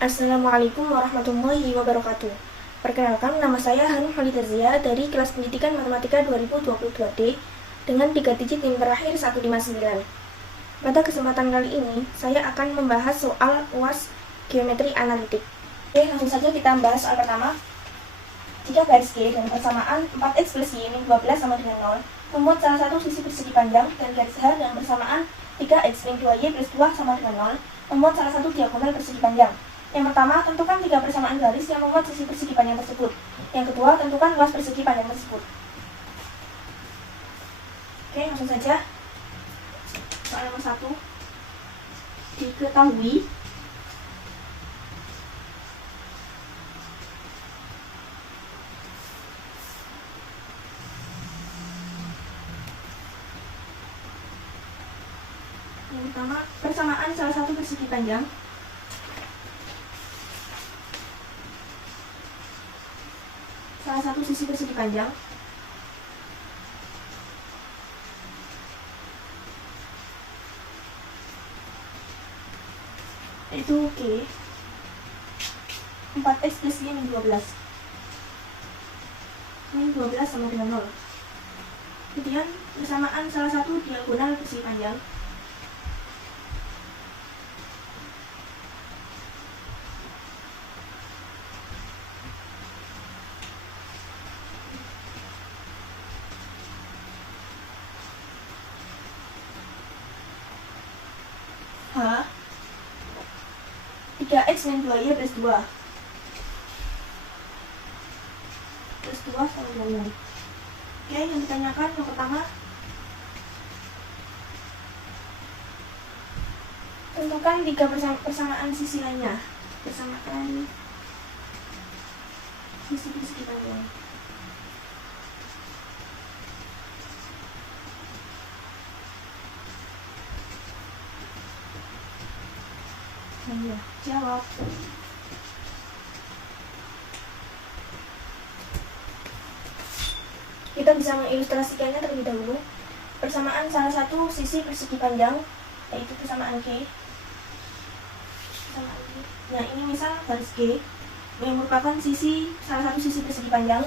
Assalamualaikum warahmatullahi wabarakatuh. Perkenalkan, nama saya Hanum Holidazia dari kelas pendidikan matematika 2022D dengan 3 digit yang berakhir 159. Pada kesempatan kali ini, saya akan membahas soal UAS geometri analitik. Oke, langsung saja kita membahas soal pertama. Jika garis G dengan persamaan 4x plus y min 12 sama dengan 0, membuat salah satu sisi persegi panjang, dan garis H dengan persamaan 3x min 2y plus 2 sama dengan 0, membuat salah satu diagonal persegi panjang. Yang pertama, tentukan 3 persamaan garis yang membuat sisi persegi panjang tersebut. Yang kedua, tentukan luas persegi panjang tersebut. Oke, langsung saja. Soal nomor 1. Diketahui yang pertama, persamaan salah satu persegi panjang salah satu sisi persegi panjang yaitu G 4x plus Y min 12 sama dengan 0. Kemudian persamaan salah satu diagonal persegi panjang H 3x min 2y plus 2 sama dengan 0. Oke, yang ditanyakan yang pertama, tentukan 3 persamaan sisi lainnya. Persamaan sisi persegi panjang. Ayo, jawab. Kita bisa mengilustrasikannya terlebih dahulu. Persamaan salah satu sisi persegi panjang, yaitu persamaan G. Nah, ini misal garis G yang merupakan salah satu sisi persegi panjang.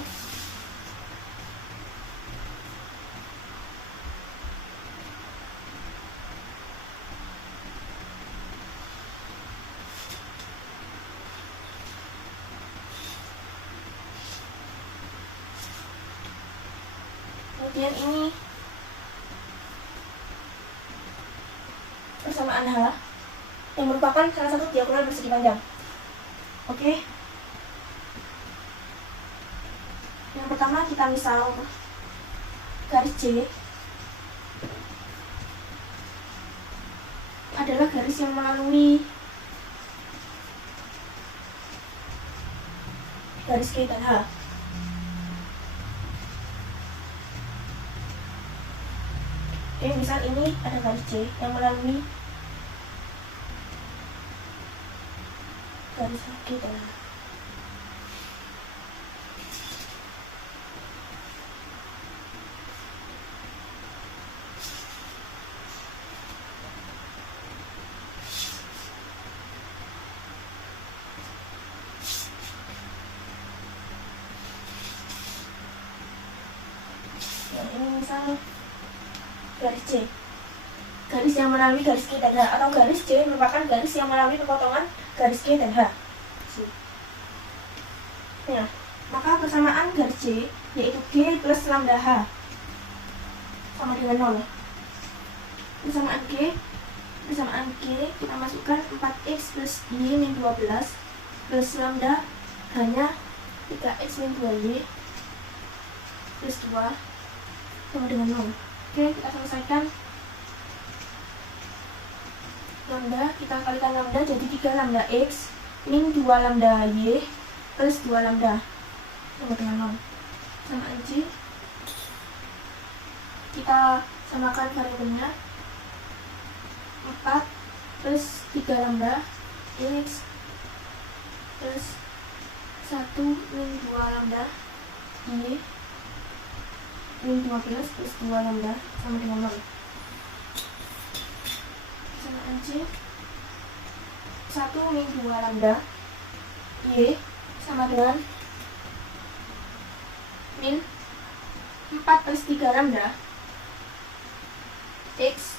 Kemudian ini persamaan H yang merupakan salah satu diagonal persegi panjang. Oke. Yang pertama kita misal garis J adalah garis yang melalui garis G dan H. Oke, misal ini ada garis J yang melalui garis G dan H. Yang ini misal garis J, garis yang melalui garis G dan H, atau garis J merupakan garis yang melalui perpotongan garis G dan H. Nah, maka persamaan garis J yaitu G plus lambda H sama dengan 0. Persamaan G kita masukkan 4x plus Y min 12 plus lambda hanya 3x min 2y plus 2 sama dengan 0. Oke, kita selesaikan. Lambda, kita kalikan lambda jadi 3 lambda x min 2 lambda y plus 2 lambda sama dengan 0. Sama J, kita samakan variabelnya 4 plus 3 lambda x plus 1 min 2 lambda y min 12 plus 2 lambda sama dengan 0. Persamaan C 1 min 2 lambda Y sama dengan min 4 plus 3 lambda X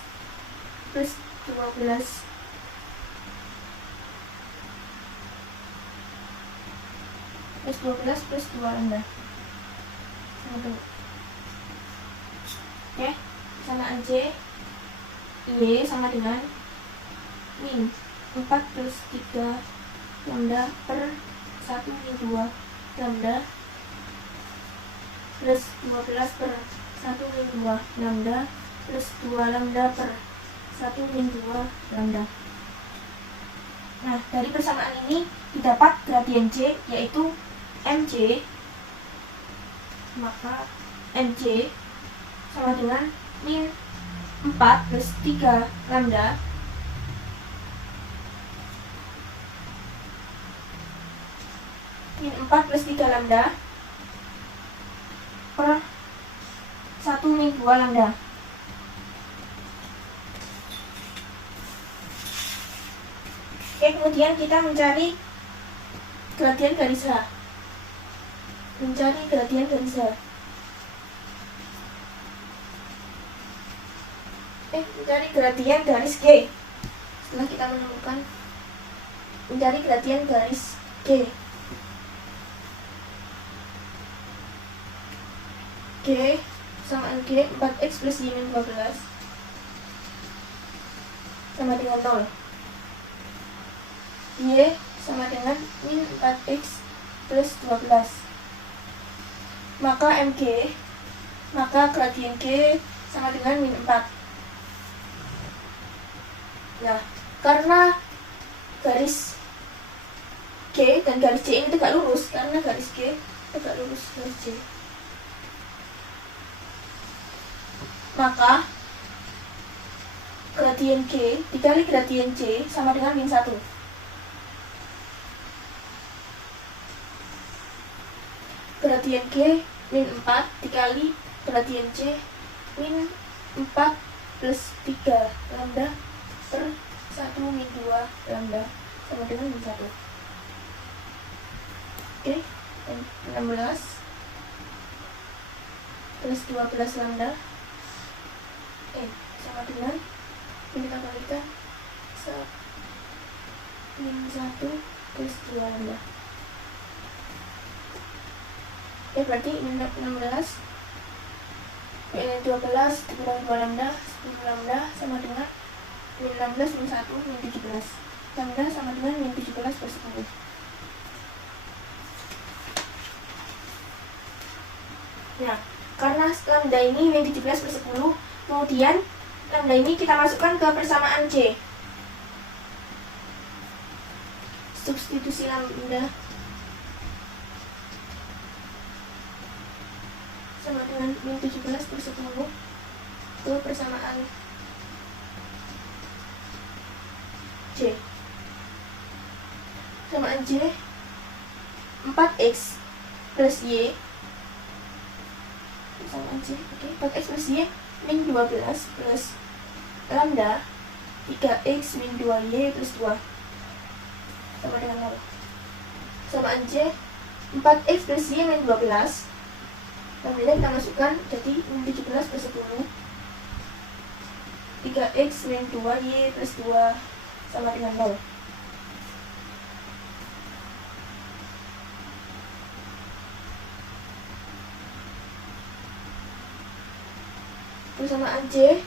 plus 12 plus 2 lambda sama 2. Oke, persamaan J Y sama dengan min 4 plus 3 lambda per 1 min 2 lambda plus 12 per 1 min 2 lambda plus 2 lambda per 1 min 2 lambda. Nah, dari persamaan ini didapat gradien J yaitu Mj, maka Mj sama dengan min 4 plus 3 lambda min 4 plus 3 lambda per 1 min 2 lambda. Oke, kemudian kita mencari gradien garis H. Mencari gradien garis H. Mencari gradien garis G. Setelah kita menemukan mencari gradien garis G. G sama G 4x plus Y min 12 sama dengan 0. Y sama dengan min 4x plus 12. Maka gradien G sama dengan min 4. Nah, karena garis G dan garis C ini tegak lurus, karena garis G tegak lurus garis C, maka gradien G dikali gradien C sama dengan min 1. Gradien G min 4 dikali gradien C min 4 plus 3 lambda per 1 min 2 lambda sama dengan min 1. Oke, 16 plus 12 lambda sama dengan ini kita kalikan min 1 plus 2 lambda. Oke, berarti min 16 min 12 dikurangi 2 lambda 10 lambda sama dengan min 16 min 1 min 17 lambda sama dengan min 17 per 10. Nah, karena lambda ini min 17 per 10, kemudian lambda ini kita masukkan ke persamaan C. Substitusi lambda sama dengan min 17 per 10 ke persamaan C. Persamaan J 4x plus Y persamaan C, oke, 4x plus Y min 12 plus lambda 3x min 2y plus 2 sama dengan 0. Persamaan J 4x plus Y min 12, lambda kita masukkan jadi min 17 per 10 3x min 2y plus 2 sama dengan 0. Persamaan J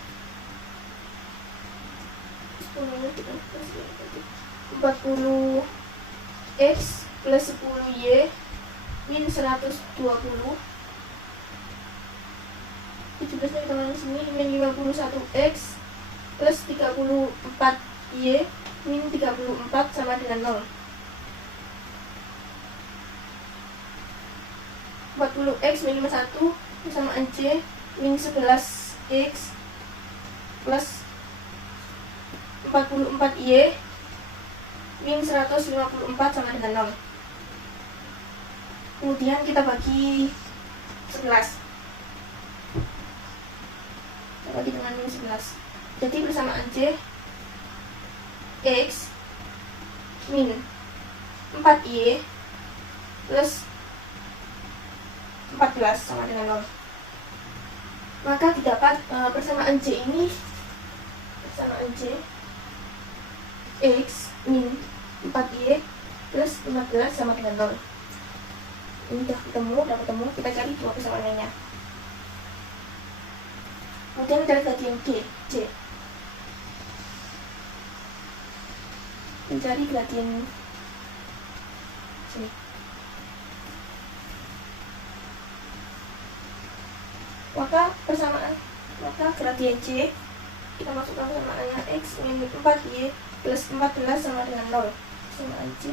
40x plus 10y min 120 17 kita masuk sini min 51x plus 34y min 34 sama dengan 0. 40x min 51 persamaan J min 11x plus 44y min 154 sama dengan 0. Kemudian kita bagi 11. Kita bagi dengan min 11. Jadi persamaan J X min 4Y plus 14 sama dengan 0. Maka didapat persamaan J ini, persamaan J X min 4Y plus 15 sama dengan 0. Ini udah ketemu, kita cari dua persamaan lainnya. Kemudian mencari gradian J. Mencari gradian J. Maka gradian J kita masukkan persamaannya X min 4Y plus 14 sama dengan 0. Persamaan J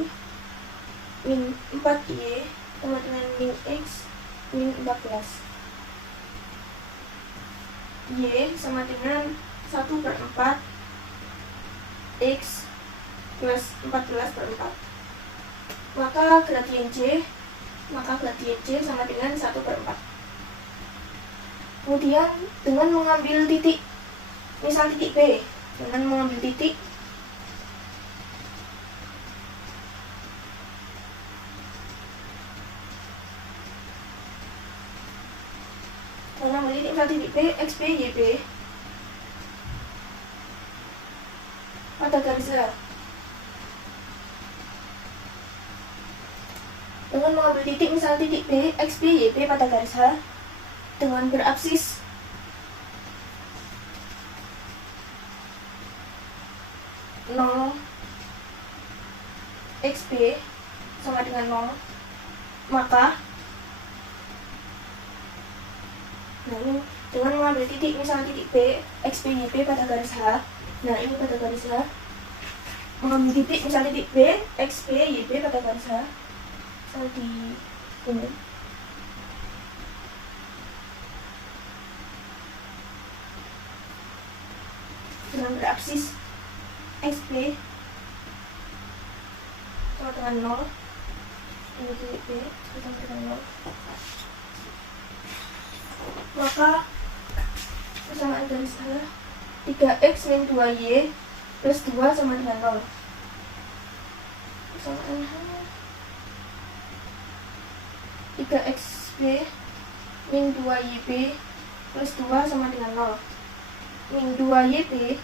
min 4Y sama dengan min X min 14. Y sama dengan 1/4 X plus 14/4. Maka gradian J sama dengan 1/4. Kemudian dengan mengambil titik, misal titik B, misal titik B, XB, YB pada garis H. Dengan mengambil titik, misal titik B, XB, YB pada garis H dengan berabsis nol, XB sama dengan 0, maka ini dengan mengambil titik, misalnya titik B, XB, YB pada garis H. Nah, ini pada garis H. Mengambil titik, misalnya titik B, XB, YB pada garis H. Misal di ini. Dengan berabsis XB sama dengan 0. Ini titik B sama dengan 0. Maka persamaan garis H 3x min 2y plus 2 sama dengan 0. Persamaan H 3xb min 2yb plus 2 sama dengan 0. Min 2yb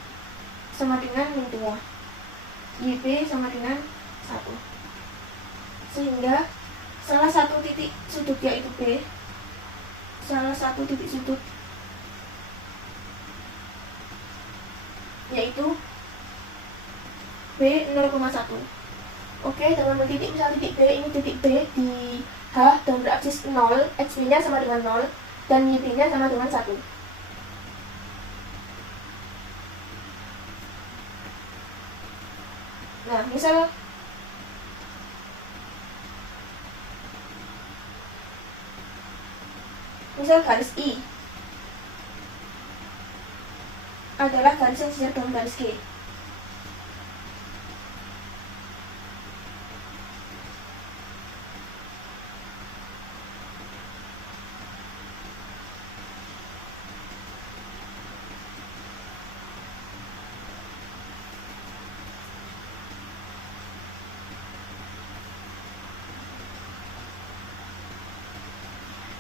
sama dengan min 2, yb sama dengan 1. Sehingga salah satu titik sudut yaitu B, yaitu B 0,1. Oke, dengan titik, misal titik B, ini titik B di H dan berabsis 0, XB nya sama dengan 0 dan YB nya sama dengan 1. Nah, misal garis I adalah garis yang sejajar dengan garis G.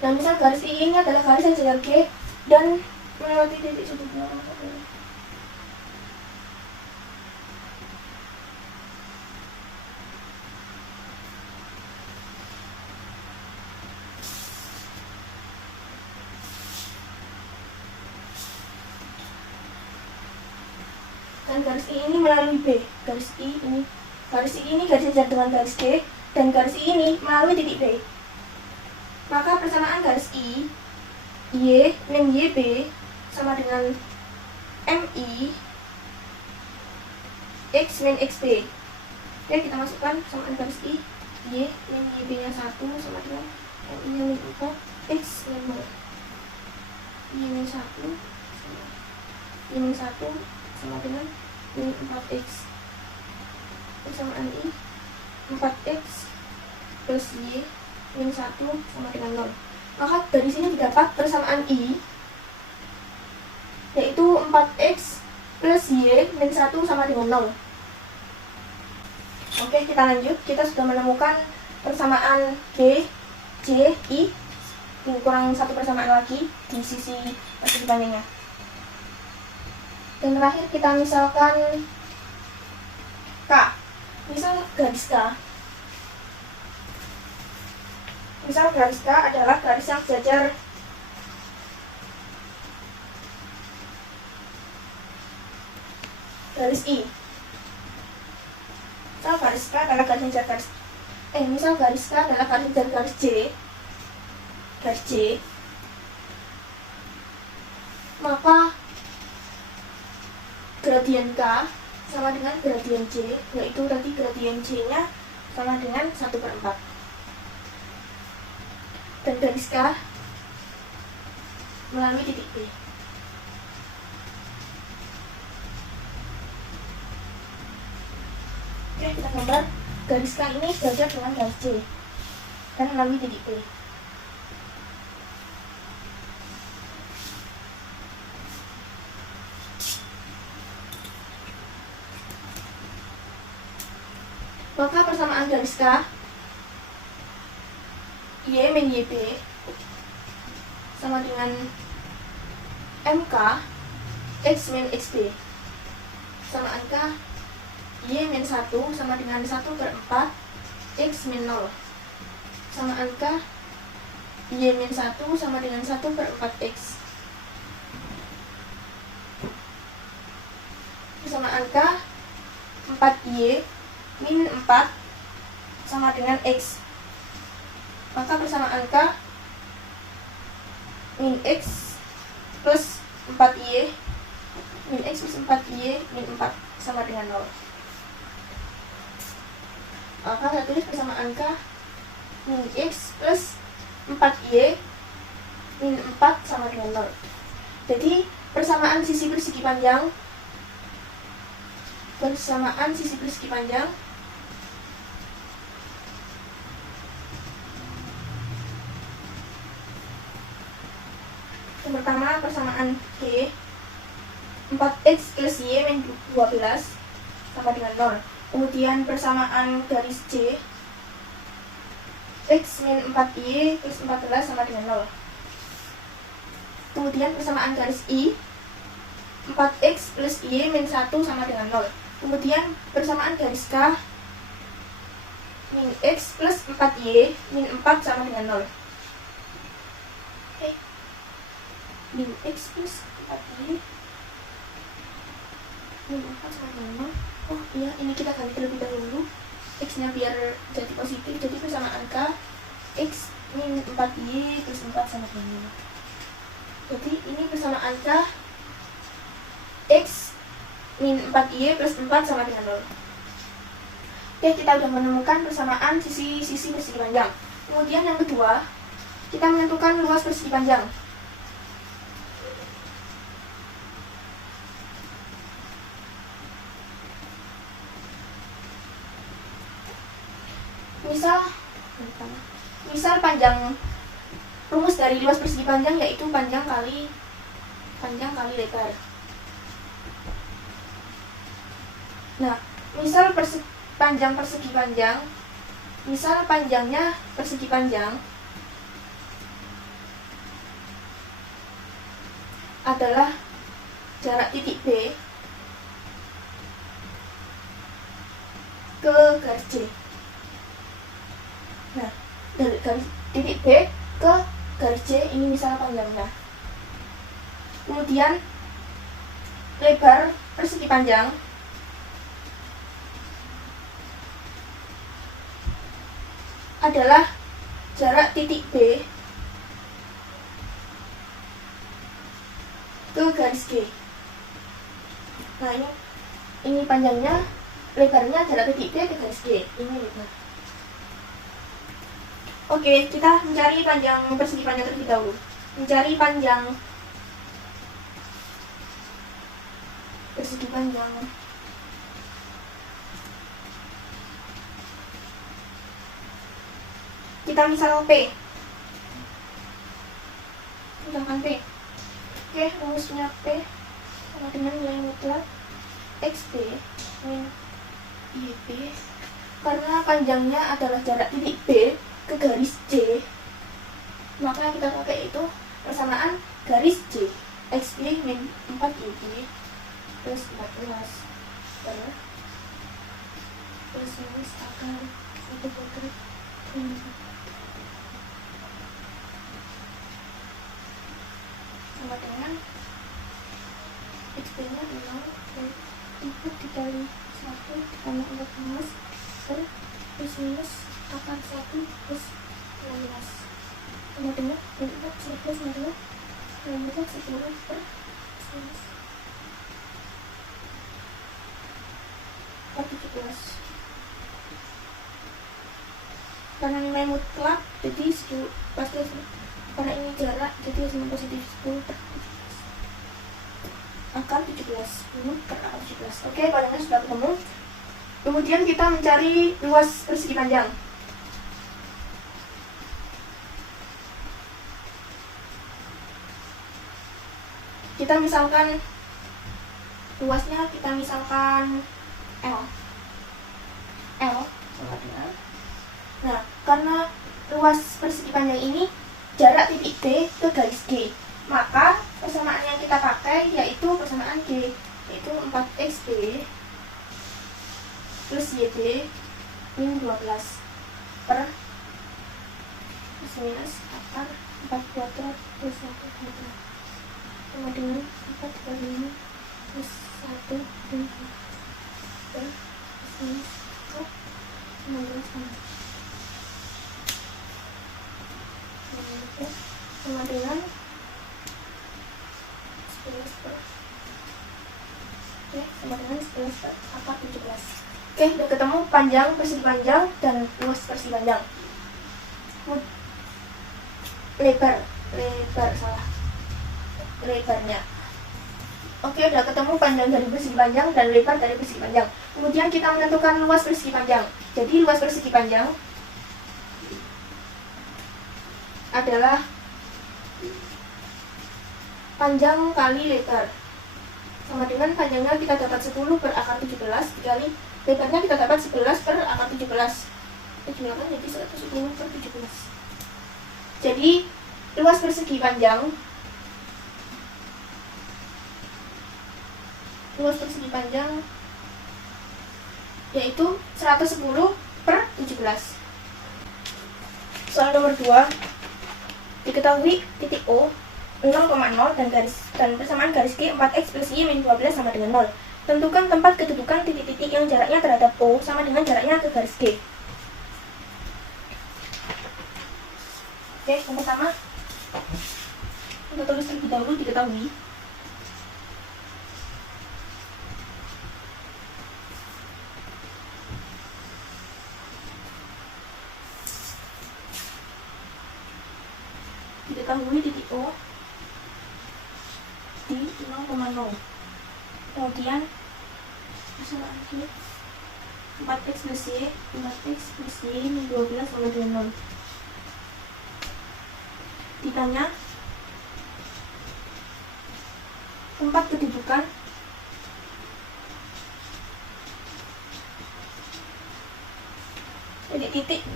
Nah, misal garis I ini adalah garis yang sejajar G dan melewati titik sudutnya. Dan garis I ini melalui B. Garis I ini garis sejajar dengan garis G dan garis I ini melalui titik B. Maka persamaan garis I Y min YB sama dengan MI X min XB. Oke, kita masukkan persamaan garis I Y min YB nya 1 sama dengan MI nya min 4 X min Y min 1 sama dengan min 4X. Persamaan I 4X plus Y min 1 sama dengan 0. Maka dari sini didapat persamaan I yaitu 4X plus Y min 1 sama dengan 0. Oke, kita lanjut. Kita sudah menemukan persamaan G, J, I. Kurang satu persamaan lagi di sisi persegi panjangnya. Dan terakhir kita misalkan K. Misal garis K. Misal garis K adalah garis yang sejajar garis I. Misal garis K adalah garis yang sejajar misal garis K adalah garis yang sejajar garis J. Maka gradien K sama dengan gradien J, yaitu nanti gradien J-nya sama dengan 1/4. Dan garis K melalui titik B. Oke, kita gambar garis K ini sejajar dengan garis J dan melalui titik B. Maka persamaan garis K Y min YB sama dengan MK X min XB sama angka Y min 1 sama dengan 1/4 X min 0 sama angka Y min 1 sama dengan 1/4 X sama angka 4Y min 4 sama dengan X. Maka persamaan K min X plus 4Y min X plus 4Y min 4 sama dengan 0. Maka saya tulis persamaan K min X plus 4Y min 4 sama dengan 0. Jadi persamaan sisi persegi panjang yang pertama persamaan G 4X plus Y min 12 sama dengan 0. Kemudian persamaan garis J X min 4Y plus 14 sama dengan 0. Kemudian persamaan garis I 4X plus Y min 1 sama dengan 0. Kemudian persamaan garis K min X plus 4Y min 4 sama dengan 0. Oke. Min X plus 4Y min 4 sama dengan 0. Oh iya, ini kita ganti terlebih dahulu X nya biar jadi positif. Jadi persamaan K X min 4Y plus 4 sama dengan 0. Jadi ini persamaan K X min 4Y plus 4 sama dengan 0. Oke, kita sudah menemukan persamaan sisi persegi panjang. Kemudian yang kedua, kita menentukan luas persegi panjang. Misal panjang, rumus dari luas persegi panjang yaitu panjang kali lebar. Nah, misal panjangnya persegi panjang adalah jarak titik B ke garis J. Nah, dari garis titik B ke garis J ini misal panjangnya. Kemudian lebar persegi panjang adalah jarak titik B ke garis G. Nah, ini panjangnya, lebarnya jarak titik B ke garis G. Ini lebar. Oke, kita mencari panjang persegi panjang terlebih dahulu. Mencari panjang persegi panjang kita misal P. Misalkan P. Oke, rumusnya P sama dengan nilai mutlak XB min YB karena panjangnya adalah jarak titik B ke garis C, maka yang kita pakai itu persamaan garis C. XB min 4YB plus 14 per plus minus akar 1/3 sama dengan XB nya 0 dikali 1 ditambah 14 per plus minus akar 1 plus 16 sama dengan 24 plus sama dengan 10 per plus minus 17. Karena nilai mutlak jadi 10 pasti karena ini jarak jadi hasilnya positif 10 per 17 akar 17 per akar 17. Oke, panjangnya sudah ketemu. Kemudian kita mencari luas persegi panjang. Kita misalkan luasnya kita misalkan L sama dengan. Nah, karena luas persegi panjang ini jarak titik B ke garis G, maka persamaan yang kita pakai yaitu persamaan G, yaitu 4XB plus YB min 12 per plus minus akar 4 kuadrat plus 1 kuadrat sama dengan 4 kali 5 plus 1 dan 2 per plus minus akar 16 sama dengan 11 per sama dengan 11 per akar 17. Udah ketemu panjang persegi panjang dan luas persegi panjang. Lebarnya. Udah ketemu panjang dari persegi panjang dan lebar dari persegi panjang. Kemudian kita menentukan luas persegi panjang. Jadi luas persegi panjang adalah panjang kali lebar, sama dengan panjangnya kita dapat 10 per akar 17 dikali lebarnya kita dapat 11 per akar 17. Dijumlahkan jadi 110 per 17. Jadi luas persegi panjang yaitu 110 per 17. Soal nomor 2. Diketahui titik O 0,0 dan persamaan garis G 4X plus Y min 12 sama dengan 0. Tentukan tempat kedudukan titik-titik yang jaraknya terhadap O sama dengan jaraknya ke garis G. Yang pertama kita tulis terlebih dahulu diketahui. Diketahui titik O di 0,0. Kemudian persamaan G 4X plus Y min 12 sama dengan 0. Ditanya tempat kedudukan titik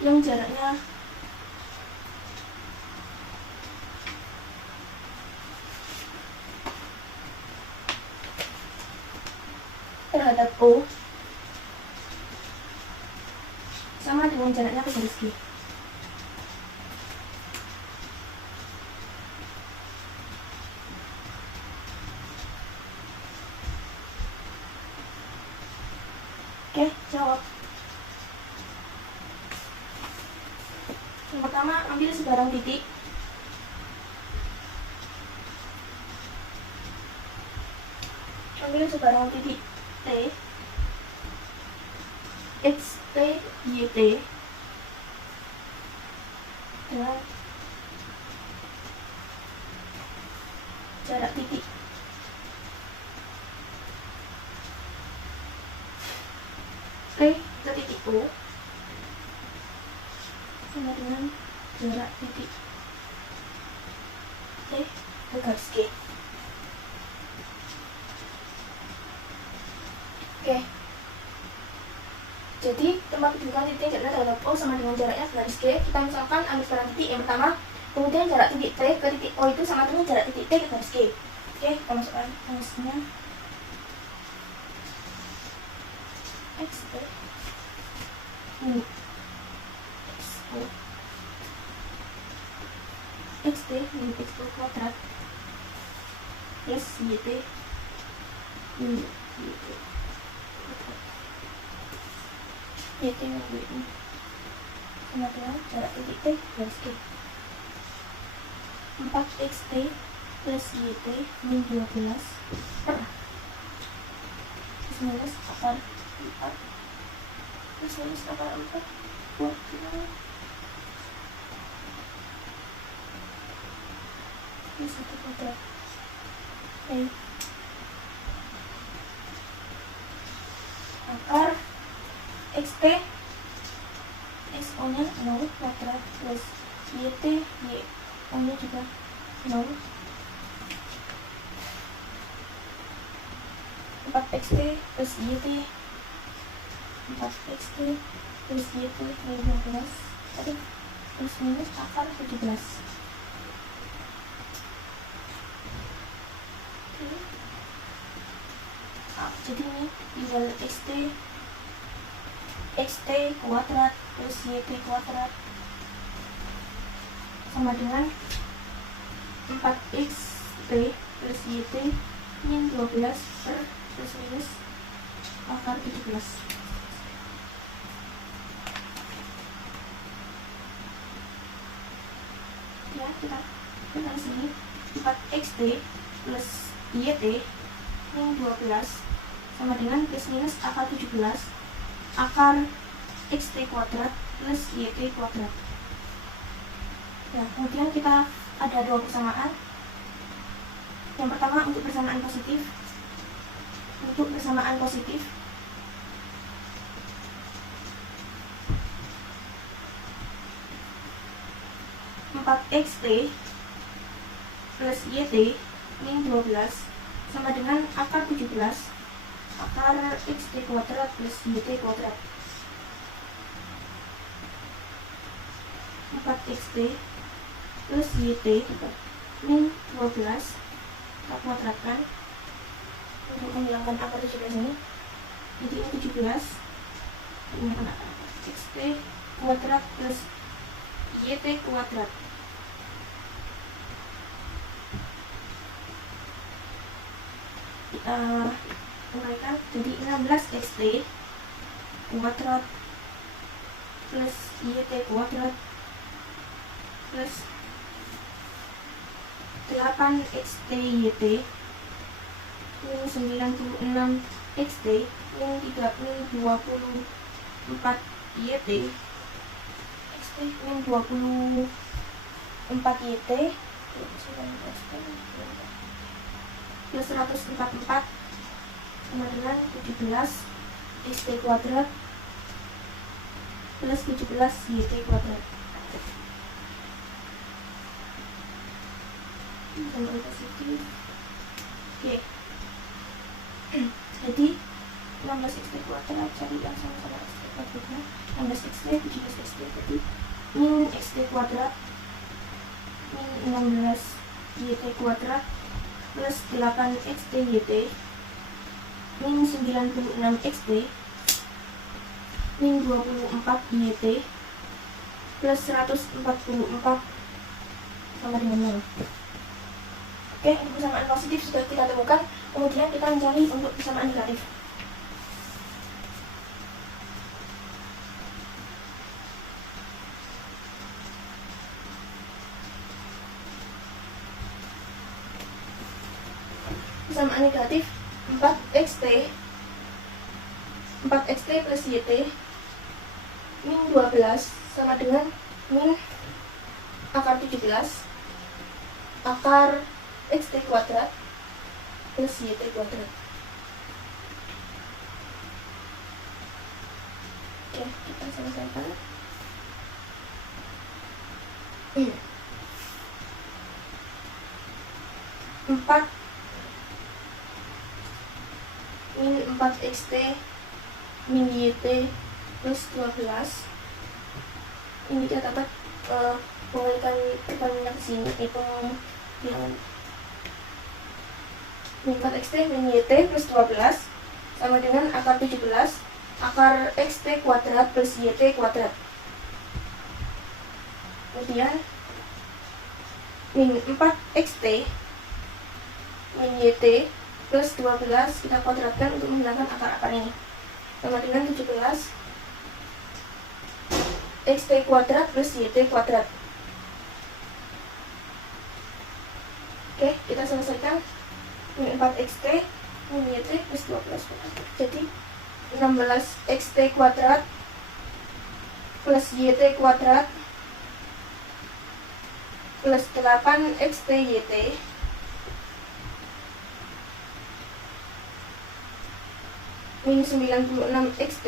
yang jaraknya terhadap O sama dengan jaraknya ke garis G. Oke, jawab. Yang pertama, ambil sebarang titik. Ambil sebarang titik T, X, T, Y, T dengan jarak titik T ke titik O sama dengan jarak titik T ke garis G. Oke, Jadi tempat kedudukan titik yang jaraknya terhadap O sama dengan jaraknya garis G. Kita misalkan ambil sekarang titik yang pertama, kemudian jarak titik T ke titik O itu sama dengan jarak titik T ke garis G. Oke, kita masukkan garisnya X T U X O X T min X O kuadrat plus Y T min Y T kuadrat. Y T min Y T sama dengan jarak titik T garis G. 4XT plus YT min 12 per plus minus akar 4 plus minus akar 4 buat plus 1 kuadrat. Oke, akar XT XO nya 0 kuadrat plus YT YO nya juga 0. 4XT plus YT 4XT plus YT min 12 tadi plus minus akar 17. Jadi ini tinggal XT kuadrat plus YT kuadrat sama dengan 4XT plus YT min 12 per plus minus akar 17. Ya, kita tulis sini 4XT plus YT min 12 sama dengan plus minus akar 17 akar XT kuadrat plus YT kuadrat. Ya, kemudian kita ada dua persamaan. Yang pertama untuk persamaan positif. Untuk persamaan positif, empat XT plus YT min 12 sama dengan akar 17 akar XT kuadrat plus YT kuadrat. 4XT plus YT min 12 kita kuadratkan untuk menghilangkan akar 17 ini. Jadi ini 17 ini akan XT kuadrat plus YT kuadrat. Kita uraikan jadi 16XT kuadrat plus YT kuadrat plus 8XT YT min 96XT min 24 YT XT min 24 YT plus 144 sama dengan 17 XT kuadrat plus 17 YT kuadrat. Sama positif. Oke. Jadi 16XT kuadrat cari yang sama-sama XT kuadratnya. 16XT 17XT jadi min XT kuadrat min 16 YT kuadrat plus 8XT YT min 96XT min 24 YT plus 144 sama dengan 0. Oke, untuk persamaan positif sudah kita temukan. Kemudian kita mencari untuk persamaan negatif. Persamaan negatif 4XT plus YT min 12 sama dengan min akar 17 akar XT kuadrat plus YT kuadrat. Oke, kita selesaikan. 4 min 4XT min YT plus 12. Ini kita dapat mengalihkan tekanannya ke sini, yang min 4xt min yt plus 12 sama dengan akar 17 akar xt kuadrat plus yt kuadrat. Kemudian min 4xt min yt plus 12 kita kuadratkan untuk menghilangkan akar-akar ini, sama dengan 17 xt kuadrat plus yt kuadrat. Oke, kita selesaikan. Min 4xt min yt plus 12. Jadi 16xt kuadrat plus yt kuadrat plus 8xt yt min 96xt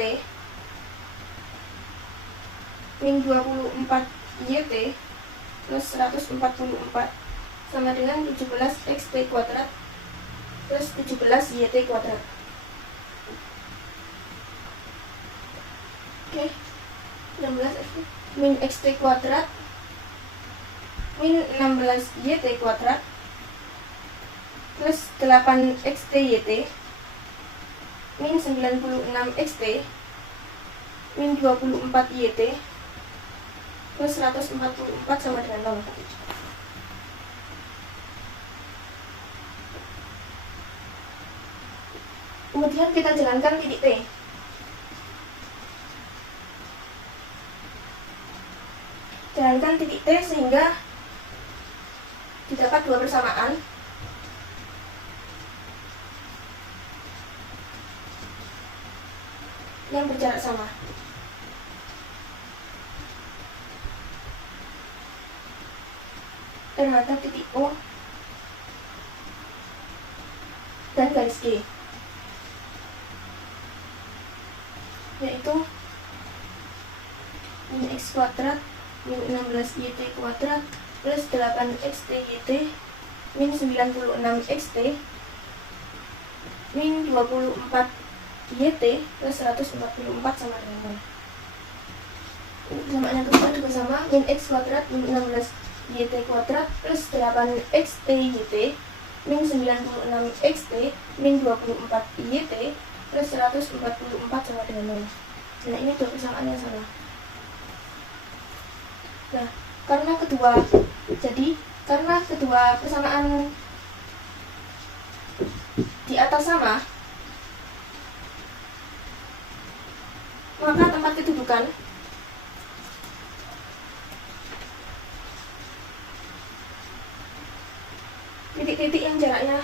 min 24 yt plus 144 sama dengan 17xt kuadrat plus 17 yt kuadrat. Oke, 16xt min xt kuadrat min 16 yt kuadrat plus 8xt yt min 96xt min 24 yt plus 144 sama dengan 0. Kemudian kita jalankan titik T. Jalankan titik T sehingga didapat dua persamaan yang berjarak sama. Terhadap titik O dan garis G, yaitu min x kuadrat min 16 yt kuadrat plus 8xt yt min 96xt min 24 yt plus 144 sama dengan 0. Persamaan yang kedua juga sama, min x kuadrat min 16 yt kuadrat plus 8xt yt min 96xt min 24 yt plus 144 sama dengan 0. Nah, ini dua persamaan yang sama. Nah, karena kedua persamaan di atas sama, maka tempat kedudukan titik-titik yang jaraknya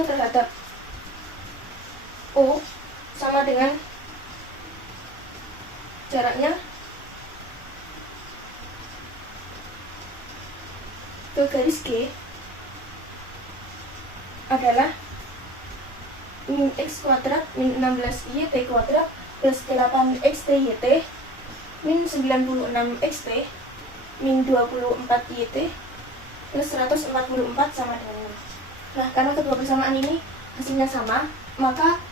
terhadap O sama dengan jaraknya ke garis G adalah min x kuadrat min 16 yt kuadrat plus 8xt yt min 96xt min 24 yt plus 144 sama dengan 0. Nah, karena kedua persamaan ini hasilnya sama, maka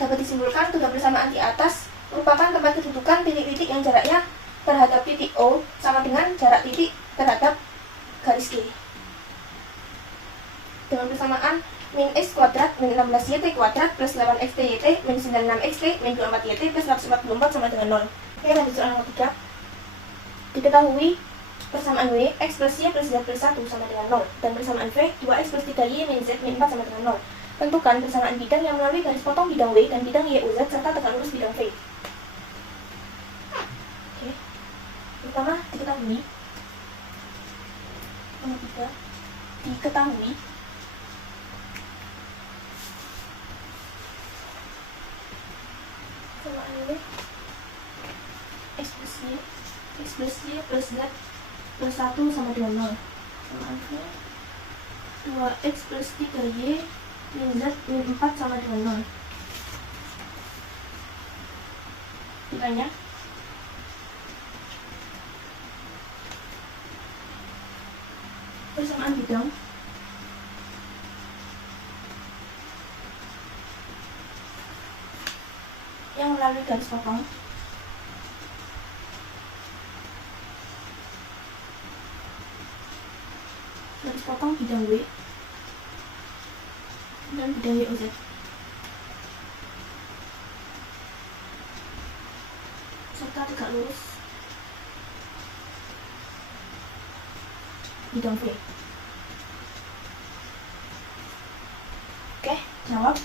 dapat disimpulkan kedua persamaan di atas merupakan tempat kedudukan titik-titik yang jaraknya terhadap titik O sama dengan jarak titik terhadap garis G. Dengan persamaan min x kuadrat min 16 yt kuadrat plus 8xt yt min 96xt min 24 yt plus 144 sama dengan 0. Oke, lanjut soal nomor 3. Diketahui persamaan W, x plus y plus z plus 1 sama dengan 0, dan persamaan V, 2x plus 3y min z min 4 sama dengan 0. Tentukan persamaan bidang yang melalui garis potong bidang W dan bidang y uz serta tegak lurus bidang V. Oke. Pertama, diketahui. Nomor 3. Diketahui persamaan W, x plus y plus z plus 1 sama dengan 0. Persamaan V, 2x plus 3y min z min 4 sama dengan 0. Ditanya, persamaan bidang yang melalui garis potong. Garis potong bidang W dan bidang YOZ. Serta tegak lurus bidang V. Oke, jawab.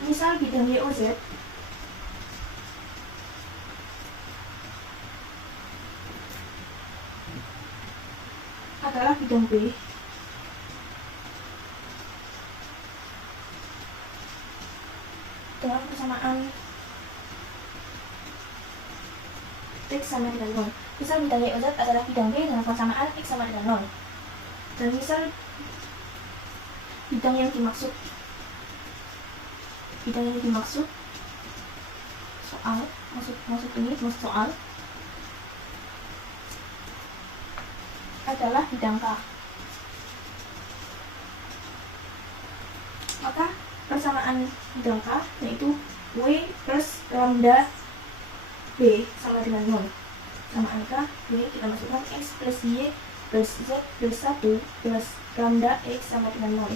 Misal bidang YOZ adalah bidang B dengan persamaan X sama dengan 0. Misal bidang YOZ adalah bidang B dengan persamaan X sama dengan 0. Dan misal bidang yang dimaksud soal maksud soal adalah bidang K. Maka persamaan bidang K yaitu W plus lambda B sama dengan 0. Samaan K, W kita masukkan X plus Y plus Z plus 1 plus lambda X sama dengan 0.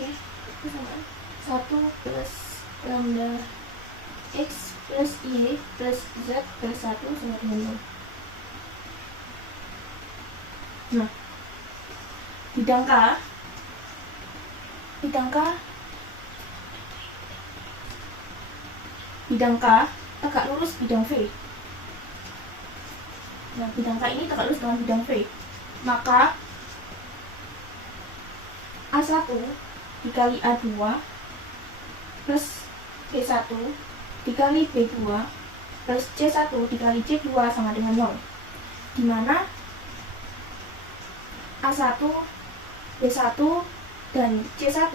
Oke, persamaan 1 plus lambda X plus Y plus Z plus 1 sama dengan 0. Nah, bidang K tegak lurus bidang V. Nah, bidang K ini tegak lurus dengan bidang V. Maka A1 dikali A2 plus B1 dikali B2 plus C1 dikali C2 sama dengan 0. Di mana A1, B1, dan C1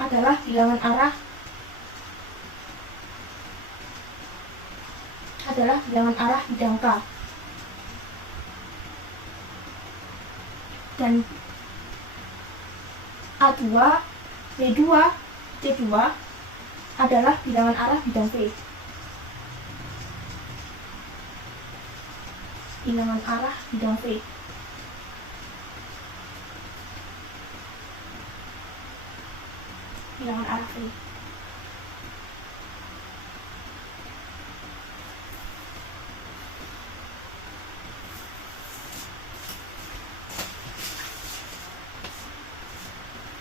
adalah bilangan arah bidang K. Dan A2, B2, C2 adalah bilangan arah bidang V. Bilangan arah bidang V. Bilangan arah V.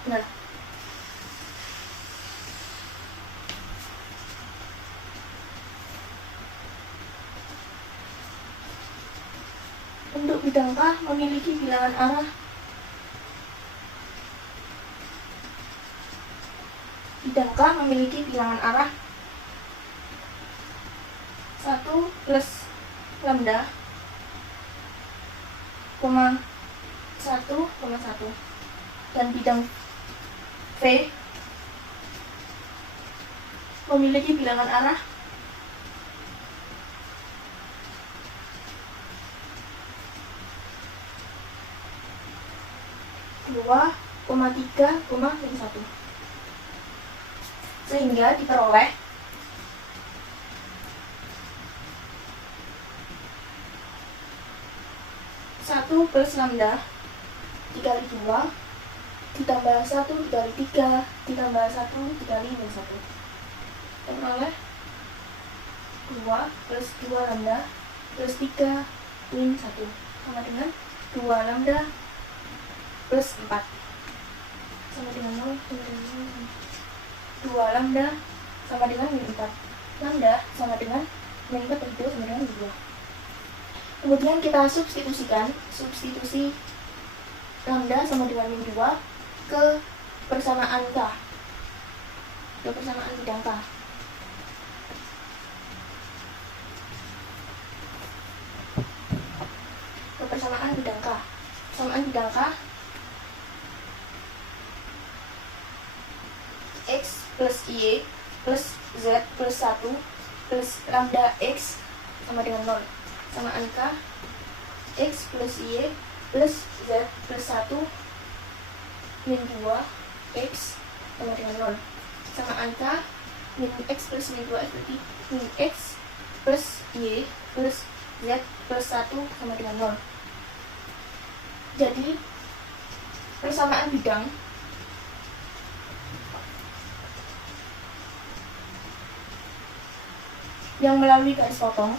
Nah, untuk bidang K memiliki bilangan arah arah 1 plus lambda, 1, 1. Dan bidang V memiliki bilangan arah 2,3,1. Sehingga diperoleh satu plus lambda dikali 2 ditambah 1 dikali 3 ditambah 1 dikali min 1. Diperoleh 2 plus 2 lambda plus 3 min 1 sama dengan 2 lambda plus 4 sama dengan 0, 2 lambda sama dengan min 4. Lambda sama dengan min 4 dan 2 sama dengan 2. Kemudian kita substitusi lambda sama dengan min 2 ke persamaan K, ke persamaan bidang K. Persamaan bidang K X plus Y plus Z plus 1 plus lambda X sama dengan 0. Samaan K X plus Y plus Z plus 1 min 2 X sama dengan 0. Sama angka min X plus min 2 berarti min X plus Y plus Z plus 1 sama dengan 0. Jadi persamaan bidang yang melalui garis potong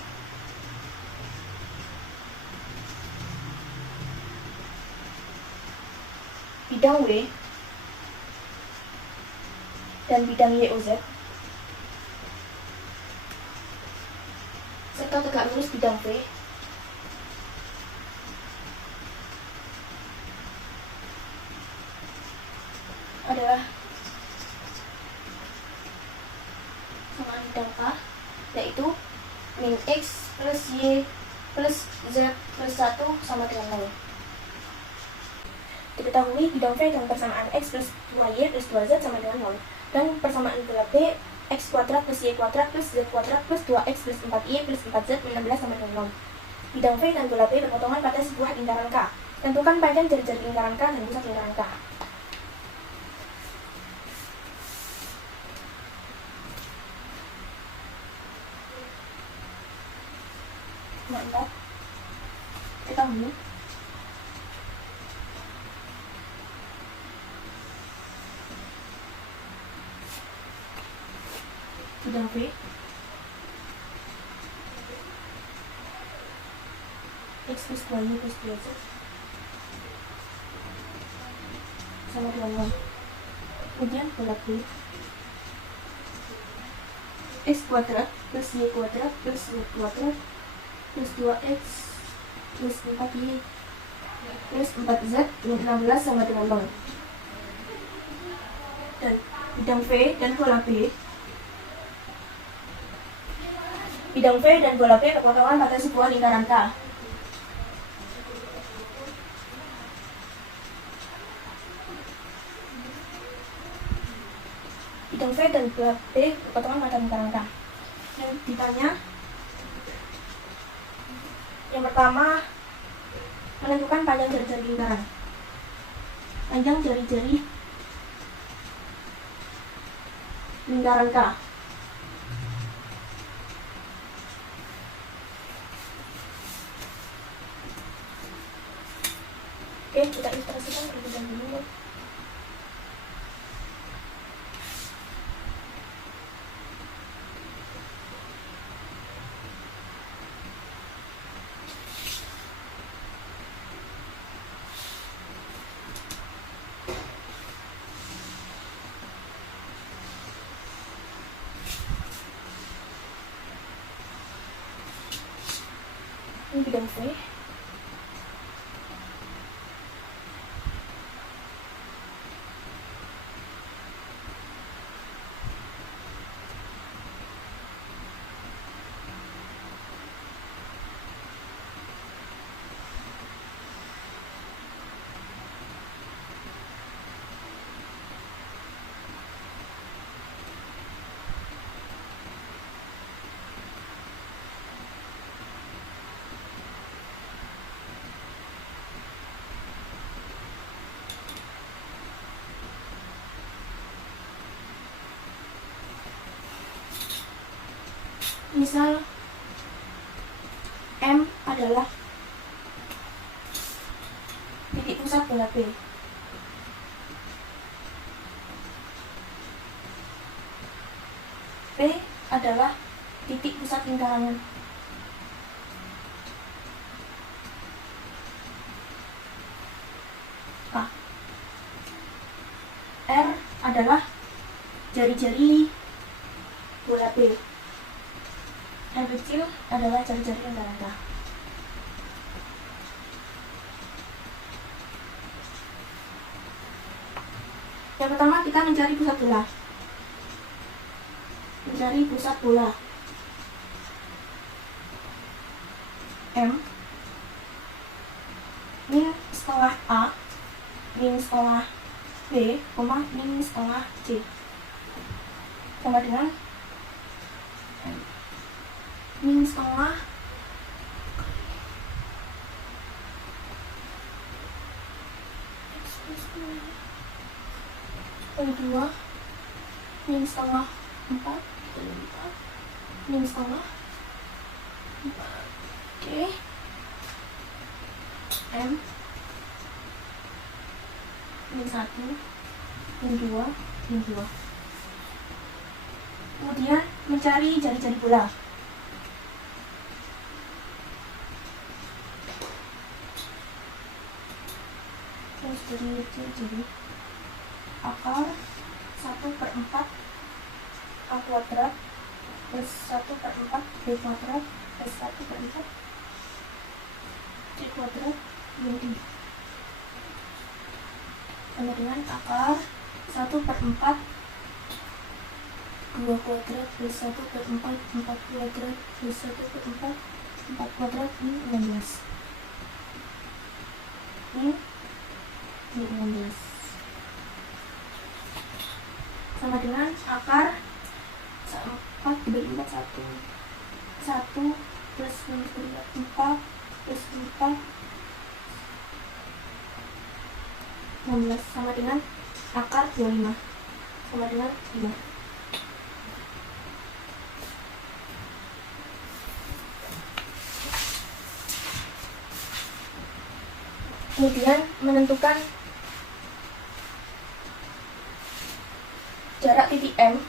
bidang W dan bidang YOZ serta tegak lurus bidang V adalah samaan bidang K, yaitu min X plus Y plus Z plus 1 sama dengan 0. Diketahui bidang V dan persamaan X plus 2Y plus 2Z sama dengan 0, dan persamaan bola B X kuadrat plus Y kuadrat plus Z kuadrat plus 2X plus 4Y plus 4Z min 16 sama dengan 0. Bidang V dan bola B berpotongan pada sebuah lingkaran K. Tentukan panjang jari-jari lingkaran K dan pusat lingkaran K. Mantap. Ketahui bidang V X plus 2Y plus 2Z sama dengan 0. Kemudian bola B X kuadrat plus Y kuadrat plus Z kuadrat plus 2X plus 4Y plus 4Z min 16 sama dengan 0. Dan bidang V dan bola B berpotongan pada sebuah lingkaran K. Bidang V dan bola B berpotongan pada lingkaran K. Yang ditanya, yang pertama, menentukan panjang jari-jari lingkaran. Panjang jari-jari lingkaran K. Oke, kita ilustrasikan terlebih dahulu. Ini bidang V. Misal M adalah titik pusat bola B. P adalah titik pusat lingkaran K. R adalah jari-jari bola B. R kecil adalah jari-jari lingkaran K. Yang pertama, kita mencari pusat bola. Mencari pusat bola M min setengah A min setengah B, min setengah C sama dengan min setengah Min 2, min setengah 4, min setengah 4. Oke. M min 1, min 2, min 2. Kemudian mencari jari-jari bola. Terus dari jari akar 1/4 A kuadrat plus 1/4 B kuadrat plus 1/4 C kuadrat min 3 sama dengan akar 1/4 2 kuadrat plus 1/4 4 kuadrat plus 1/4 4 kuadrat min 16. Min 16 sama dengan akar 4 dibagi 4 1 plus min 4 plus 4 16 sama dengan akar 25 sama dengan 5. Kemudian menentukan jarak titik M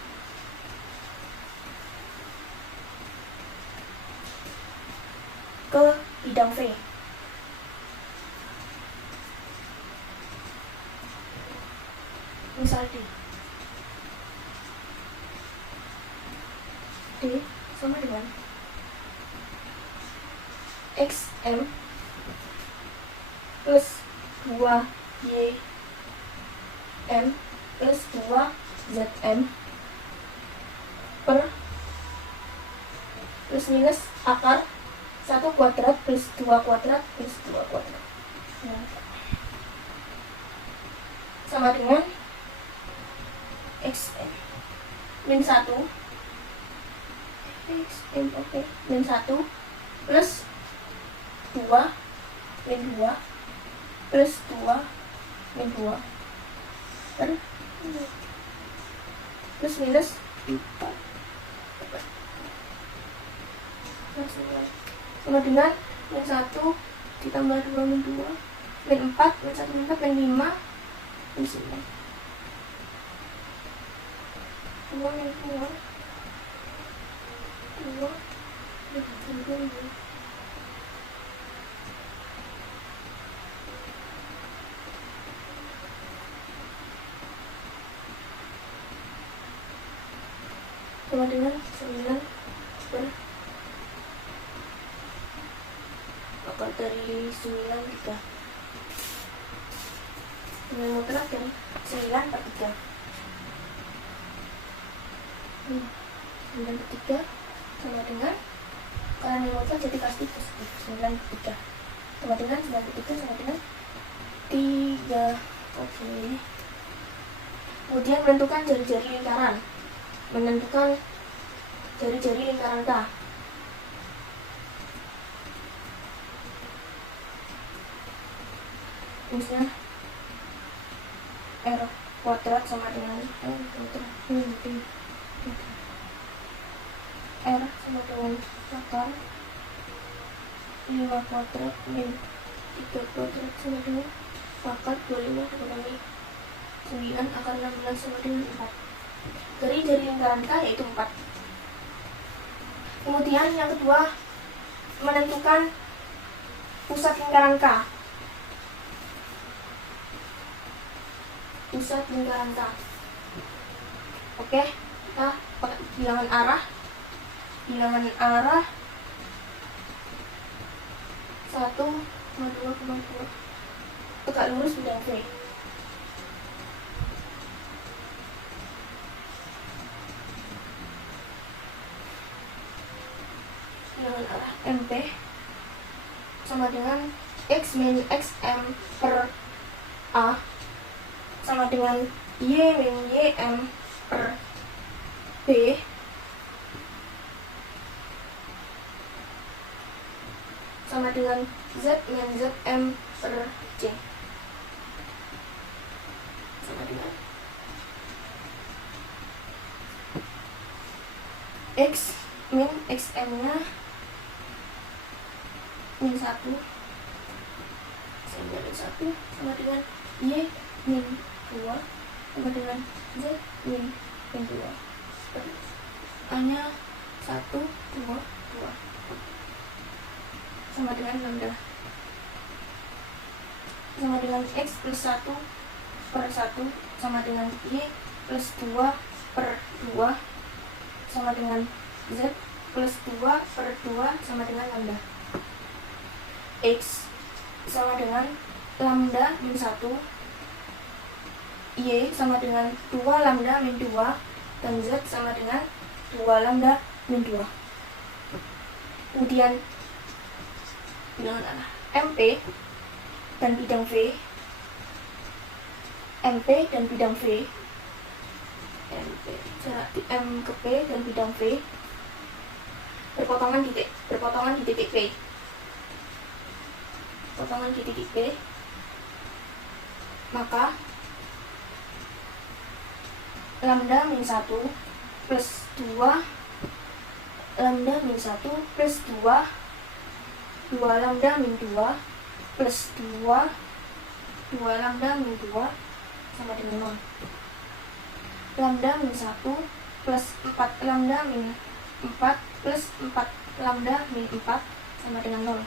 ke bidang V. Misal D sama dengan XM plus 2YM plus 2ZM per plus minus akar 1 kuadrat plus 2 kuadrat plus 2 kuadrat sama dengan XM min 1 XM min 1 plus 2 min 2 plus 2 min 2 per plus minus 4 sama dengan min 1 ditambah 2 min 2 min 4 min 1 min 4 min 5 min 9 2 min 2 2 sama dengan 9 per akar dari 9 3 dengan mutlak dari 9 per 3 9 per 3 sama dengan karena yang mutlak jadi pasti positif 9 per 3 sama dengan 9 per 3 sama dengan 3. Oke. Kemudian menentukan jari-jari lingkaran. Menentukan jari-jari lingkaran K. Misalnya R kuadrat sama dengan R kuadrat R sama dengan akar 5 kuadrat min 3 kuadrat sama dengan akar 25 kurangi 9 akar 16 sama dengan 4. Dari jari lingkaran K yaitu 4. Kemudian yang kedua menentukan pusat lingkaran K. Pusat lingkaran K. Oke, kita pakai bilangan arah. Bilangan arah 1, 2, tegak lurus bidang V. Bilangan arah MP sama dengan X min XM per A sama dengan Y min YM per B sama dengan Z min ZM per C sama dengan X min XM-nya min 1 sama dengan Y min 2 sama dengan Z min 2. A-nya 1, 2, 2 sama dengan lambda sama dengan X plus 1 per 1 sama dengan Y plus 2 per 2 sama dengan Z plus 2 per 2 sama dengan lambda. X sama dengan lambda min 1, Y sama dengan 2 lambda min 2, dan Z sama dengan 2 lambda min 2. Kemudian bilangan MP dan bidang V, MP dan bidang V, jarak M ke P dan bidang V berpotongan di titik P, maka lambda min 1 plus 2 lambda min 1 plus 2 lambda min 2 plus 2 lambda min 2 sama dengan 0. Lambda min 1 plus 4 lambda min 4 plus 4 lambda min 4 sama dengan 0.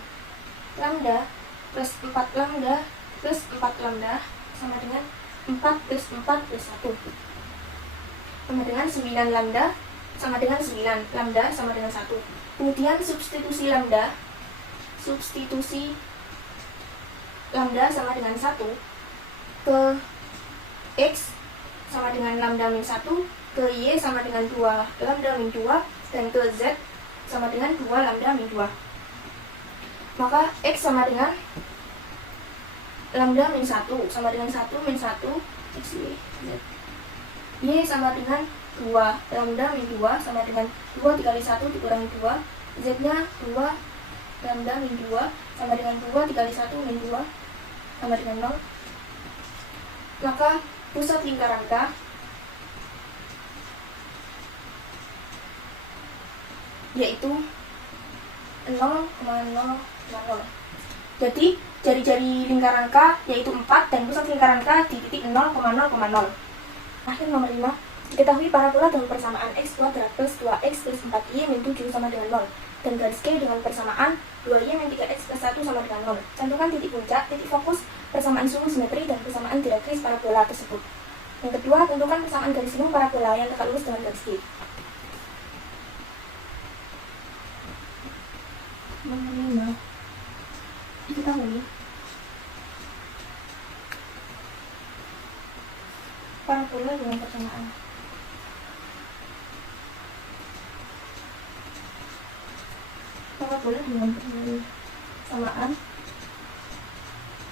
Lambda plus 4 lambda plus 4 lambda sama dengan 4 plus 4 plus 1 sama dengan 9 lambda sama dengan 9 lambda sama dengan 1. Kemudian substitusi lambda sama dengan 1 ke X sama dengan lambda min 1, ke Y sama dengan 2 lambda min 2, dan ke Z sama dengan 2 lambda min 2. Maka X sama dengan lambda min 1 sama dengan 1 min 1 X, Y, Z. Y sama dengan 2 lambda min 2 sama dengan 2 dikali 1 dikurangi 2. Z nya 2 lambda min 2 sama dengan 2 dikali 1 min 2 sama dengan 0. Maka pusat lingkaran K yaitu 0,0,0. Jadi jari-jari lingkaran K yaitu 4 dan pusat lingkaran K di titik 0,0,0. Akhir nomor 5. Diketahui parabola dengan persamaan x kuadrat plus 2x plus 4y min 7 sama dengan 0 dan garis K dengan persamaan 2y min 3x plus 1 sama dengan 0. Cantumkan titik puncak, titik fokus, persamaan sumbu simetri, dan persamaan direktris parabola tersebut. Yang kedua, tentukan persamaan garis lingkung parabola yang tegak lurus dengan garis K. Nomor 5. Diketahui parabola dengan persamaan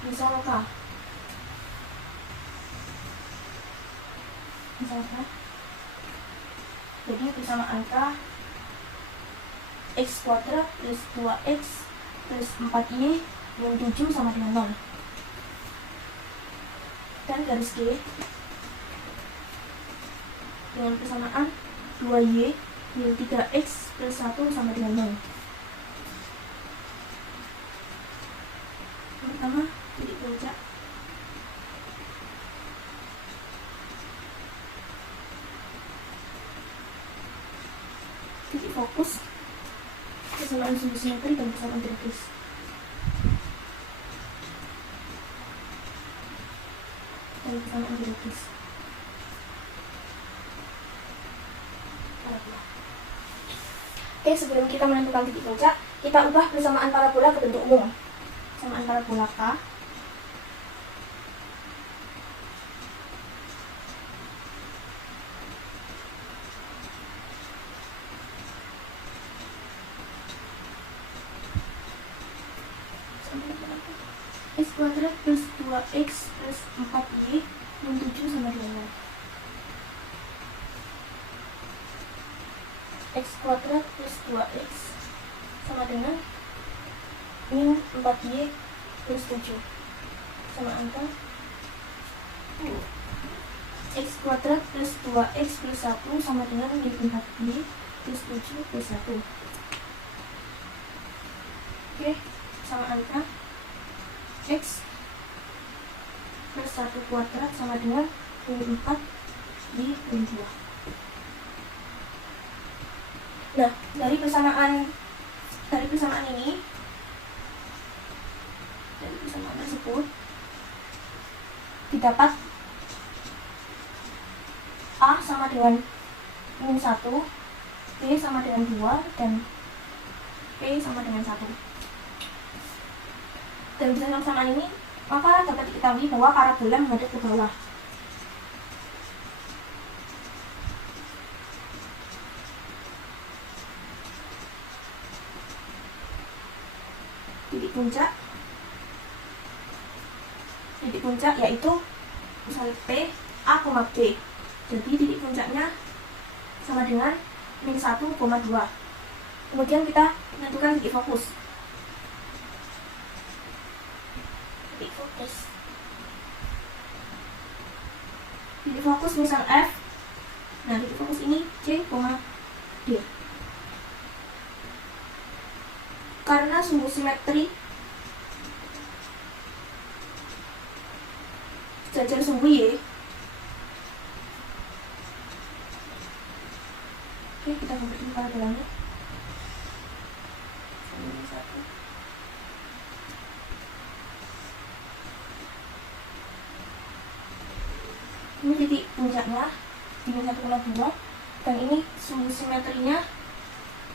misal K, jadi persamaan K x kuadrat plus 2x plus 4y min 7 sama dengan 0 dan garis G dengan persamaan 2y min 3x plus 1 sama dengan 0. Pertama, titik puncak, titik fokus, persamaan sumbu simetri, dan persamaan direktris. Oke, sebelum kita menentukan titik puncak, kita ubah persamaan parabola ke bentuk umum. Persamaan parabola K x kuadrat plus 2x plus 4y min 7 sama dengan 0. X kuadrat plus 2x sama dengan min 4y plus 7 sama angka x kuadrat plus 2x plus 1 sama dengan min 4y plus 7 plus 1. Oke, sama angka X plus 1 kuadrat sama dengan min 4 di min 2. Nah, dari persamaan ini, dari persamaan tersebut didapat A sama dengan min 1, B sama dengan 2, dan P sama dengan 1. Dan dari persamaan ini, maka dapat diketahui bahwa parabola menghadap ke bawah. Titik puncak yaitu misalnya P, A, B. Jadi titik puncaknya sama dengan min 1,2. Kemudian kita menentukan titik fokus. Titik fokus misal F. Nah, titik fokus ini C, D. Karena sumbu simetri jajar sumbu Y. Oke, kita memperhatikan parabolanya. Ini titik puncaknya di min 1,2, dan ini sumbu simetrinya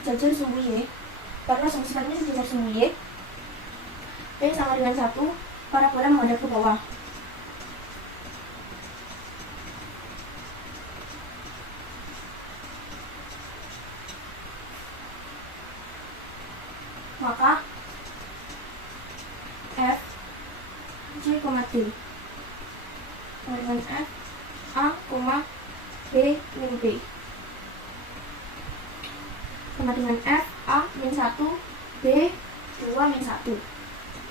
jajar sumbu Y. Karena sumbu simetrinya jajar sumbu Y, P sama dengan 1, parabola menghadap ke bawah. Maka F C, D sama dengan F A, B min B sama dengan F A min 1, B 2 min 1.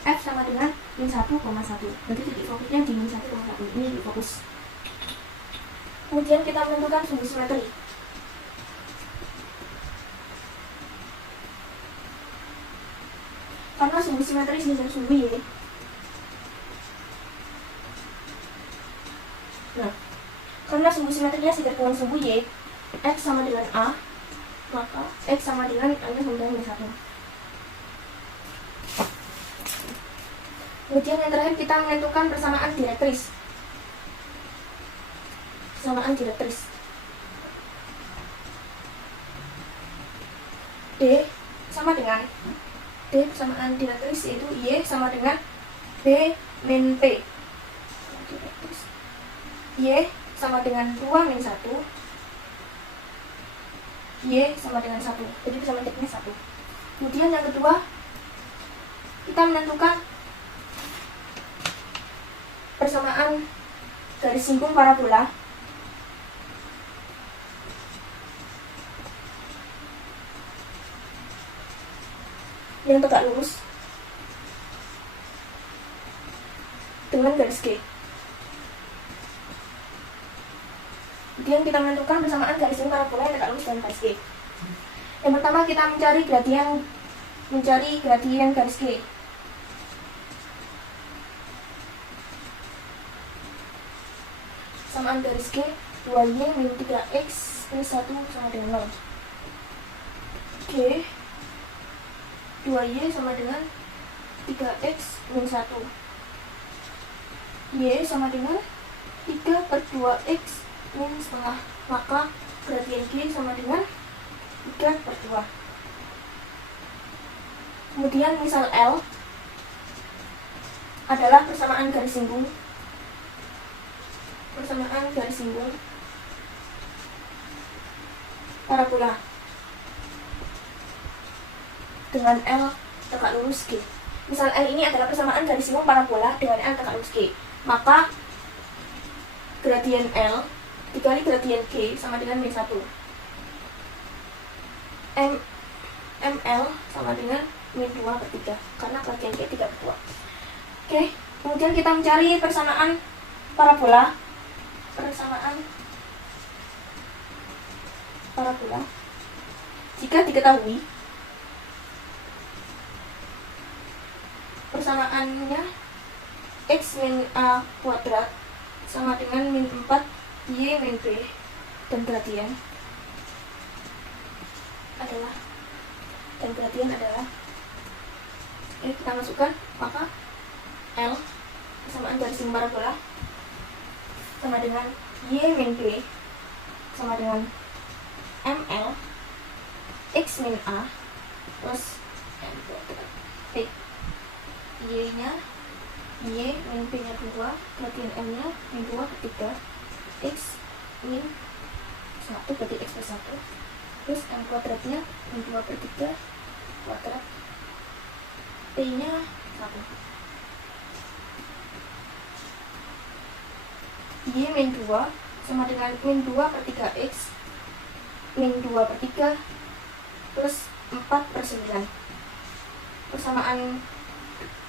F sama dengan min 1,1. Berarti titik fokusnya di min 1,1. Ini titik fokus. Kemudian kita menentukan sumbu simetri. Karena sumbu simetri jajar sumbu Y. Nah, karena sumbu simetrinya sejajar dengan sumbu Y, X sama dengan A, maka X sama dengan A-nya sama dengan min 1. Kemudian yang terakhir kita menentukan persamaan direktris. D sama dengan persamaan direktris yaitu Y sama dengan B min P. Y sama dengan 2 min 1, Y sama dengan 1. Jadi persamaan direktrisnya 1. Kemudian yang kedua, kita menentukan persamaan garis singgung parabola yang tegak lurus dengan garis G. Kemudian kita menentukan persamaan garis singgung parabola yang tegak lurus dengan garis G. Yang pertama kita mencari gradien garis G. Persamaan garis G 2Y min 3X min 1 sama dengan 0. G 2Y sama dengan 3X min 1. Y sama dengan 3/2X min setengah. Maka gradien G sama dengan 3/2. Kemudian misal L adalah persamaan garis singgung parabola dengan L tegak lurus G. Misal L ini adalah persamaan garis singgung parabola dengan L tegak lurus G, maka gradien L dikali gradien G sama dengan min 1. ML sama dengan min 2/3 karena gradien G 3/2. Oke, kemudian kita mencari persamaan parabola Jika diketahui persamaannya X min A kuadrat sama dengan min 4 Y min B, dan gradian adalah ini kita masukkan, maka L persamaan garis lingkar parabola sama dengan Y min B sama dengan ML X min A plus M kuadrat B. Y nya Y min B nya 2, gradian M nya min 2 per 3, X min 1 berarti X plus 1, plus M kuadratnya min 2 per 3 kuadrat, P nya 1. Y min 2 sama dengan min 2 per 3X min 2 per 3 plus 4 per 9. Persamaan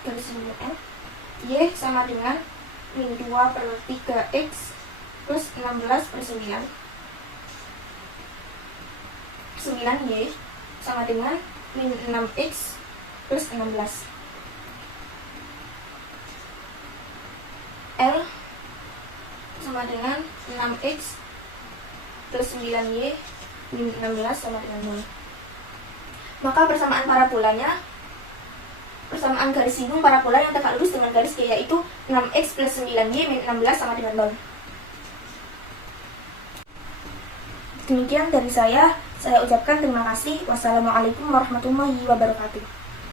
garis lingkar L, Y sama dengan min 2 per 3X plus 16 per 9. 9Y sama dengan min 6X plus 16. L sama dengan 6X plus 9Y min 16 sama dengan 0. Maka persamaan garis singgung parabola yang tegak lurus dengan garis G yaitu 6X plus 9Y min 16 sama dengan 0. Demikian dari saya ucapkan terima kasih. Wassalamualaikum warahmatullahi wabarakatuh.